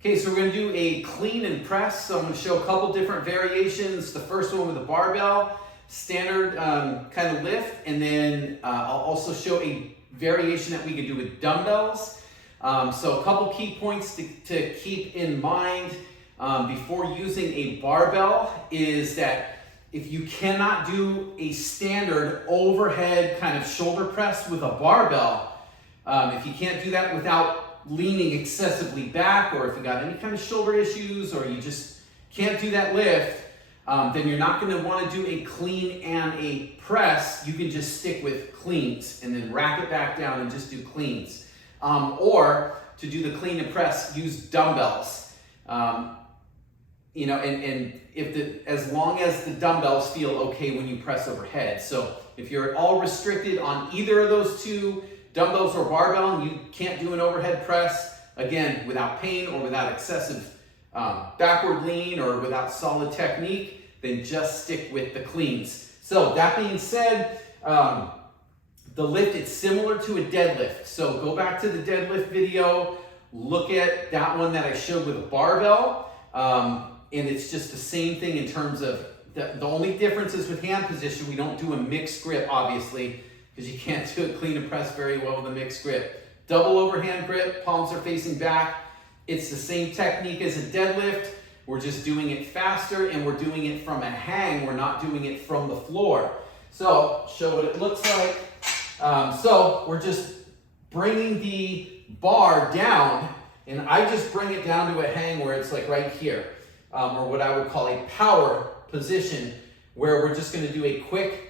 Okay, so we're going to do a clean and press. So I'm going to show a couple different variations. The first one with a barbell, standard kind of lift, and then I'll also show a variation that we could do with dumbbells. So a couple key points to keep in mind before using a barbell is that if you cannot do a standard overhead kind of shoulder press with a barbell, if you can't do that without leaning excessively back, or if you got any kind of shoulder issues, or you just can't do that lift, then you're not going to want to do a clean and a press. You can just stick with cleans and then rack it back down and just do cleans. Or to do the clean and press, use dumbbells. You know, and as long as the dumbbells feel okay when you press overhead. So if you're at all restricted on either of those two, dumbbells or barbell, and you can't do an overhead press, again, without pain or without excessive backward lean or without solid technique, then just stick with the cleans. So that being said, the lift, it's similar to a deadlift. So go back to the deadlift video, look at that one that I showed with a barbell, and it's just the same thing in terms of, the only difference is with hand position, we don't do a mixed grip, obviously, because you can't do a clean and press very well with a mixed grip. Double overhand grip, palms are facing back. It's the same technique as a deadlift. We're just doing it faster, and we're doing it from a hang. We're not doing it from the floor. So, show what it looks like. So we're just bringing the bar down, and I just bring it down to a hang where it's like right here, or what I would call a power position, where we're just going to do a quick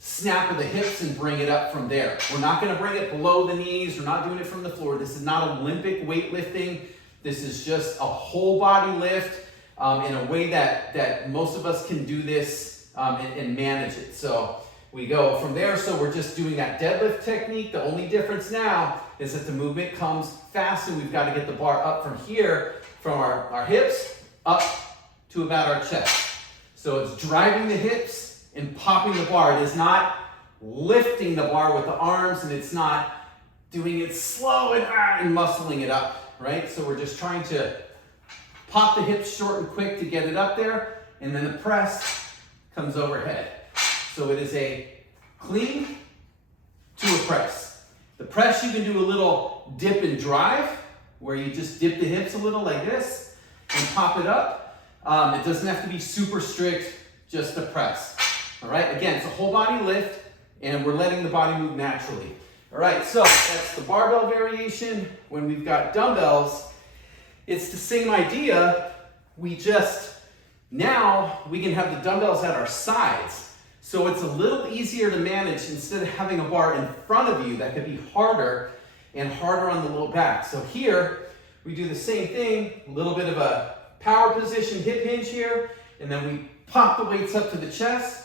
snap of the hips and bring it up from there. We're not going to bring it below the knees. We're not doing it from the floor. This is not Olympic weightlifting. This is just a whole body lift in a way that most of us can do this and manage it. So we go from there. So we're just doing that deadlift technique. The only difference now is that the movement comes fast, and we've got to get the bar up from here, from our hips up to about our chest. So it's driving the hips and popping the bar. It is not lifting the bar with the arms, and it's not doing it slow and muscling it up, right? So we're just trying to pop the hips short and quick to get it up there, and then the press comes overhead. So it is a clean to a press. The press, you can do a little dip and drive, where you just dip the hips a little like this and pop it up. It doesn't have to be super strict, just the press. All right, again, it's a whole body lift, and we're letting the body move naturally. All right, so that's the barbell variation. When we've got dumbbells, it's the same idea. Now we can have the dumbbells at our sides. So it's a little easier to manage. Instead of having a bar in front of you, that could be harder and harder on the low back. So here, we do the same thing, a little bit of a power position hip hinge here, and then we pop the weights up to the chest,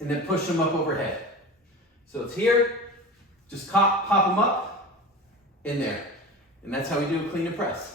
and then push them up overhead. So it's here, just pop them up in there. And that's how we do a clean and press.